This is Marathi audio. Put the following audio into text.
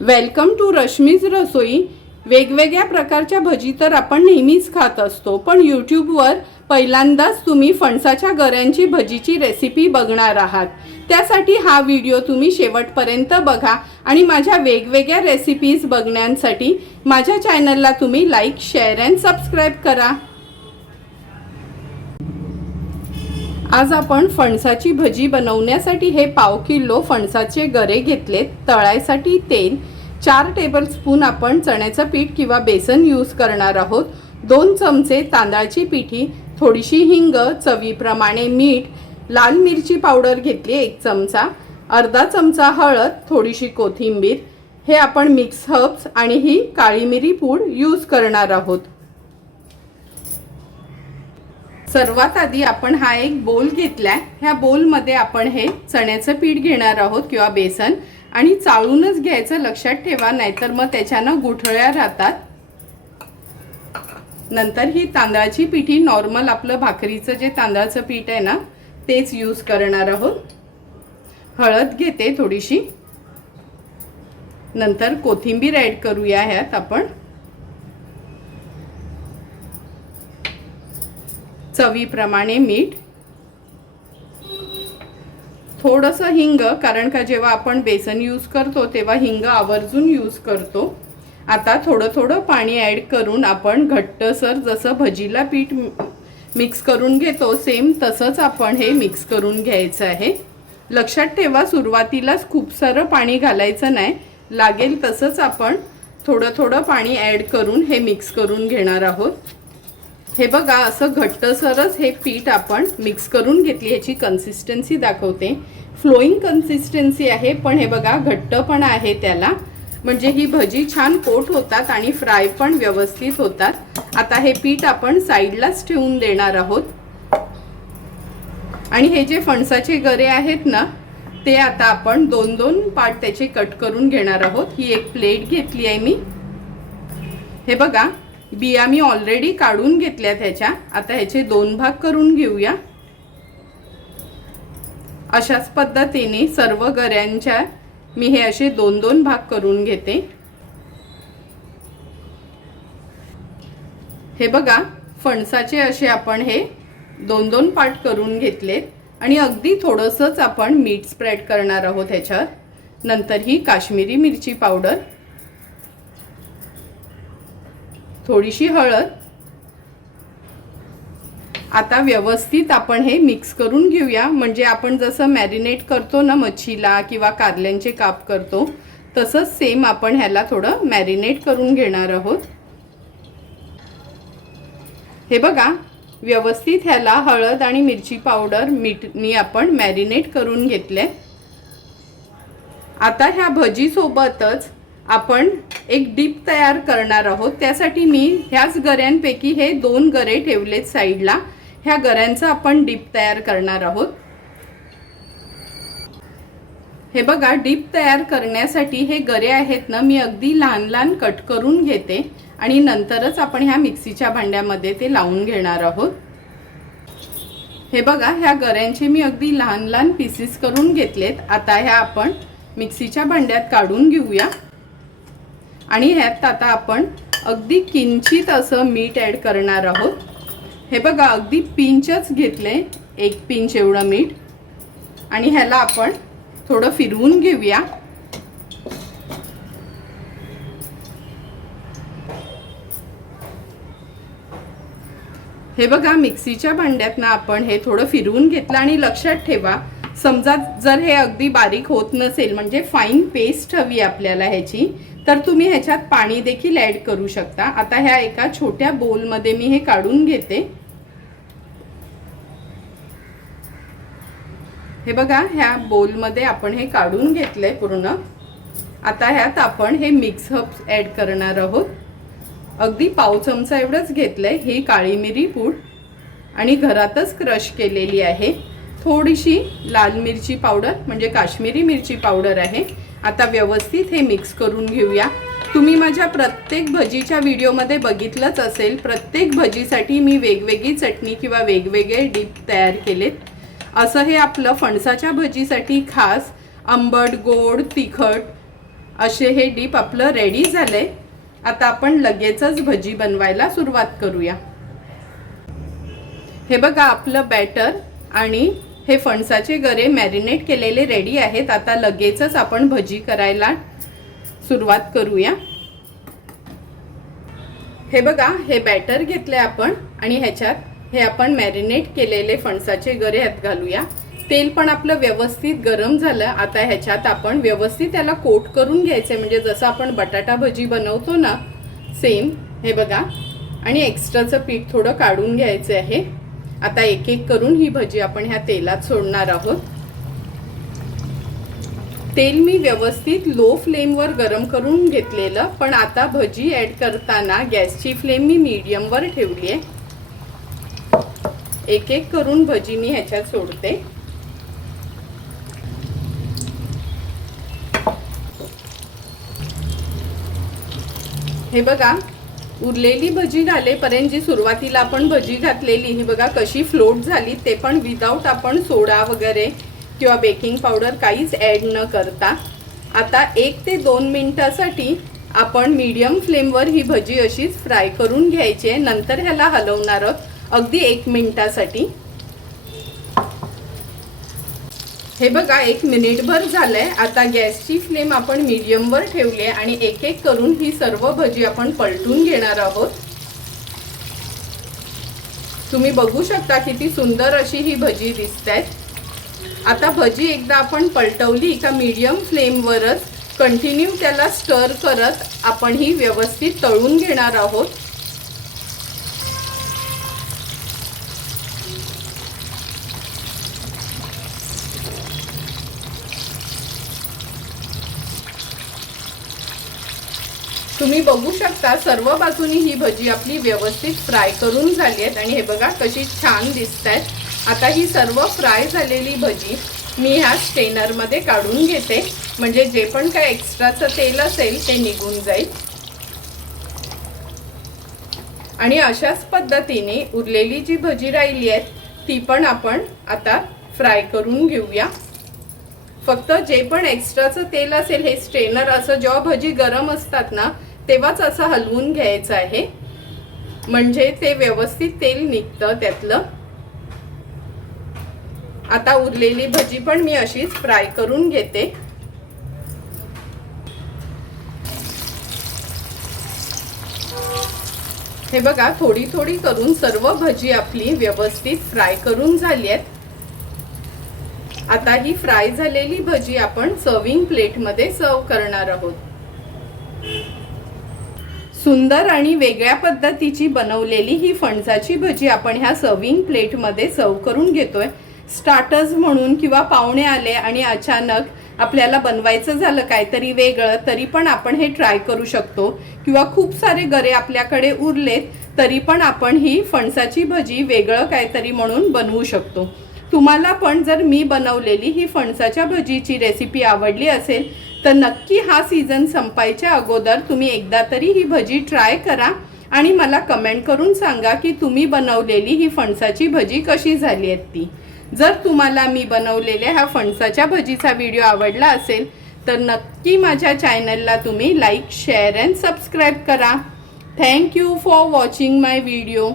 वेलकम टू रश्मीज रसोई. वेगवेगळ्या प्रकारच्या भजी तर आपण नेहमीच खात असतो पण यूट्यूबवर पहिल्यांदाच तुम्ही फणसाच्या गऱ्यांची भजीची रेसिपी बघणार आहात. त्यासाठी हा व्हिडिओ तुम्ही शेवटपर्यंत बघा आणि माझ्या वेगवेगळ्या रेसिपीज बघण्यासाठी माझ्या चॅनलला तुम्ही लाईक शेअर अँड सबस्क्राईब करा. आज आपण फणसाची भजी बनवण्यासाठी हे पाव किलो फणसाचे गरे घेतलेत. तळायसाठी तेल चार टेबलस्पून आपण चण्याचं पीठ किंवा बेसन यूज करणार आहोत. दोन चमचे तांदळाची पिठी थोडीशी हिंग चवीप्रमाणे मीठ लाल मिरची पावडर घेतली एक चमचा अर्धा चमचा हळद थोडीशी कोथिंबीर. हे आपण मिक्स हर्ब्स आणि ही काळी मिरी पूड यूज करणार आहोत. सर्वात आधी आपण हा एक बोल घेतलाय. ह्या बोलमध्ये आपण हे चण्याचं पीठ घेणार आहोत किंवा बेसन आणि चाळूनच घ्यायचं लक्षात ठेवा नाहीतर मग त्याच्यानं गुठळ्या राहतात. नंतर ही तांदळाची पिठी नॉर्मल आपलं भाकरीचं जे तांदळाचं पीठ आहे ना तेच यूज करणार आहोत. हळद घेते थोडीशी. नंतर कोथिंबीर ॲड करूया ह्यात आपण. चवीप्रमाणे मीठ. थोडंसं हिंग कारण का जेव्हा आपण बेसन यूज करतो तेव्हा हिंग आवर्जून यूज करतो. आता थोडं थोडं पाणी ॲड करून आपण घट्टसर जसं भजीला पीठ मिक्स करून घेतो सेम तसंच आपण हे मिक्स करून घ्यायचं आहे. लक्षात ठेवा सुरुवातीलाच खूप सारं पाणी घालायचं नाही. लागेल तसंच आपण थोडं थोडं पाणी ॲड करून हे मिक्स करून घेणार आहोत. हे बघा असं घट्टसरच हे पीठ आपण मिक्स करून घेतली ह्याची कन्सिस्टन्सी दाखवते. फ्लोईंग कन्सिस्टन्सी आहे पण हे बघा घट्ट पण आहे त्याला. म्हणजे ही भजी छान कोट होतात आणि फ्राय पण व्यवस्थित होतात. आता हे पीठ आपण साईडलाच ठेवून देणार आहोत. आणि हे जे फणसाचे गरे आहेत ना ते आता आपण दोन दोन पार्ट त्याचे कट करून घेणार आहोत. ही एक प्लेट घेतली आहे मी. हे बघा बिया मी ऑलरेडी काढून घेतल्या त्याच्या. आता ह्याचे दोन भाग करून घेऊया. अशाच पद्धतीने सर्व गऱ्यांच्या मी हे असे दोन दोन भाग करून घेते. हे बघा फणसाचे असे आपण हे दोन दोन पार्ट करून घेतलेत आणि अगदी थोडंसंच आपण मीठ स्प्रेड करणार आहोत ह्याच्यात. नंतर ही काश्मीरी मिरची पावडर. थोडीशी हळद. आता व्यवस्थित आपण हे मिक्स करून घेऊया. म्हणजे आपण जसं मॅरिनेट करतो ना मच्छीला किंवा कारल्यांचे काप करतो तसंच सेम आपण ह्याला थोडं मॅरिनेट करून घेणार आहोत. हे बघा व्यवस्थित ह्याला हळद आणि मिरची पावडर मीठनी आपण मॅरिनेट करून घेतले आता ह्या भजीसोबतच आपण एक डीप तयार करणार आहोत. त्यासाठी मी ह्याच गऱ्यांपैकी हे दोन गरे ठेवलेत साईडला. ह्या गऱ्यांचं आपण डीप तयार करणार आहोत. हे बघा डीप तयार करण्यासाठी हे गरे आहेत ना मी अगदी लहान लहान कट करून घेते आणि नंतरच आपण ह्या मिक्सीच्या भांड्यामध्ये ते लावून घेणार आहोत. हे बघा ह्या गऱ्यांचे मी अगदी लहान लहान पीसेस करून घेतलेत. आता ह्या आपण मिक्सीच्या भांड्यात काढून घेऊया. आणि ह्यात आता आपण अगदी किंचित असं मीठ ॲड करणार आहोत. हे बघा अगदी पिंचच घेतले एक पिंच एवढं मीठ. आणि ह्याला आपण थोडं फिरवून घेऊया. हे बघा मिक्सीच्या भांड्यातनं आपण हे थोडं फिरवून घेतलं आणि लक्षात ठेवा समजा जर हे अगदी बारीक होत नसेल म्हणजे फाईन पेस्ट हवी आपल्याला ह्याची तर तुम्ही ह्याच्यात पाणी देखील ॲड करू शकता. आता ह्या एका छोट्या बोलमध्ये मी हे काढून घेते. हे बघा ह्या बोलमध्ये आपण हे काढून घेतलंय पूर्ण. आता ह्यात आपण हे मिक्स हब्स ॲड करणार आहोत. अगदी पाव चमचा एवढंच घेतलंय ही काळी मिरी पूड. आणि घरातच क्रश केलेली आहे. थोडीशी लाल मिरची पावडर म्हणजे काश्मीरी मिरची पावडर आहे. आता व्यवस्थित हे मिक्स करून घेऊया. तुम्ही माझ्या प्रत्येक भजीच्या व्हिडिओमध्ये बघितलंच असेल प्रत्येक भजीसाठी मी वेगवेगळी चटणी किंवा वेगवेगळे डीप तयार केलेत. असं हे आपलं फणसाच्या भजीसाठी खास आंबट गोड तिखट असे हे डीप आपलं रेडी झालं आहे आता आपण लगेचच भजी बनवायला सुरुवात करूया. हे बघा आपलं बॅटर आणि हे फणसाचे गरे मॅरिनेट केलेले रेडी आहेत. आता लगेचच आपण भजी करायला सुरुवात करूया. हे बघा हे बॅटर घेतले आपण आणि ह्याच्यात हे आपण मॅरिनेट केलेले फणसाचे गरे ह्यात घालूया. तेल पण आपलं व्यवस्थित गरम झालं. आता ह्याच्यात आपण व्यवस्थित त्याला कोट करून घ्यायचे. म्हणजे जसं आपण बटाटा भजी बनवतो ना सेम हे बघा. आणि एक्स्ट्राचं पीठ थोडं काढून घ्यायचं आहे. आता एक एक करून ही भजी आपण ह्या तेलात सोडणार आहोत. तेल मी व्यवस्थित लो फ्लेमवर गरम करून घेतलेलं पण आता भजी ॲड करताना गॅसची फ्लेम मी मीडियमवर ठेवली आहे. एक एक करून भजी मी ह्याच्यात सोडते. हे बघा उरलेली भजी घालेपर्यंत जी सुरुवातीला आपण भजी घातलेली ही बघा कशी फ्लोट झाली ते पण विदाऊट आपण सोडा वगैरे किंवा बेकिंग पावडर काहीच ॲड न करता. आता एक ते दोन मिनटासाठी आपण मीडियम फ्लेमवर ही भजी अशीच फ्राय करून घ्यायची आहे. नंतर ह्याला हलवणार आहोत. अगदी एक मिनटासाठी. हे बघा एक मिनिटभर झालंय. आता गॅसची फ्लेम आपण मीडियमवर ठेवली आहे आणि एक एक करून ही सर्व भजी आपण पलटून घेणार आहोत. तुम्ही बघू शकता किती सुंदर अशी ही भजी दिसत आहेत आता भजी एकदा आपण पलटवली का मीडियम फ्लेमवरच कंटिन्यू त्याला स्टर करत आपण ही व्यवस्थित तळून घेणार आहोत. तुम्ही बघू शकता सर्व बाजूनी ही भजी आपली व्यवस्थित फ्राय करून झाली आहेत. आणि हे बघा कशी छान दिसत आहेत आता ही सर्व फ्राय झालेली भजी मी ह्या स्टेनरमध्ये काढून घेते. म्हणजे जे पण काय एक्स्ट्राचं तेल असेल ते निघून जाईल. आणि अशाच पद्धतीने उरलेली जी भजी राहिली आहे ती पण आपण आता फ्राय करून घेऊया. फक्त जे पण एक्स्ट्राचं तेल असेल हे स्ट्रेनर असं जेव्हा भजी गरम असतात ना तेव्हाच असं हलवून घ्यायचं आहे. म्हणजे ते व्यवस्थित तेल निघतं त्यातलं. आता उरलेली भजी पण मी अशीच फ्राय करून घेते. हे बघा थोडी थोडी करून सर्व भजी आपली व्यवस्थित फ्राय करून झाली आहेत. आता ही फ्राय झालेली भजी आपण सर्विंग प्लेटमध्ये सर्व करणार आहोत. सुंदर आणि वेगळ्या पद्धतीची बनवलेली ही फणसाची भजी आपण ह्या सर्विंग प्लेटमध्ये सर्व करून घेतोय. स्टार्टर्स म्हणून किंवा पाहुणे आले आणि अचानक आपल्याला बनवायचं झालं काहीतरी वेगळं तरी पण आपण हे ट्राय करू शकतो. किंवा खूप सारे गरे आपल्याकडे उरलेत तरी पण आपण ही फणसाची भजी वेगळं काहीतरी म्हणून बनवू शकतो. तुम्हाला पण जर मी बनवलेली ही फणसाच्या भजीची रेसिपी आवडली असेल तर नक्की हा सीझन संपायच्या अगोदर तुम्ही एकदा तरी ही भजी ट्राय करा आणि मला कमेंट करून सांगा की तुम्ही बनवलेली ही फणसाची भजी कशी झाली आहे ती. जर तुम्हाला मी बनवलेल्या ह्या फणसाच्या भजीचा व्हिडिओ आवडला असेल तर नक्की माझ्या चॅनलला तुम्ही लाईक शेअर अँड सबस्क्राईब करा. Thank you for watching my video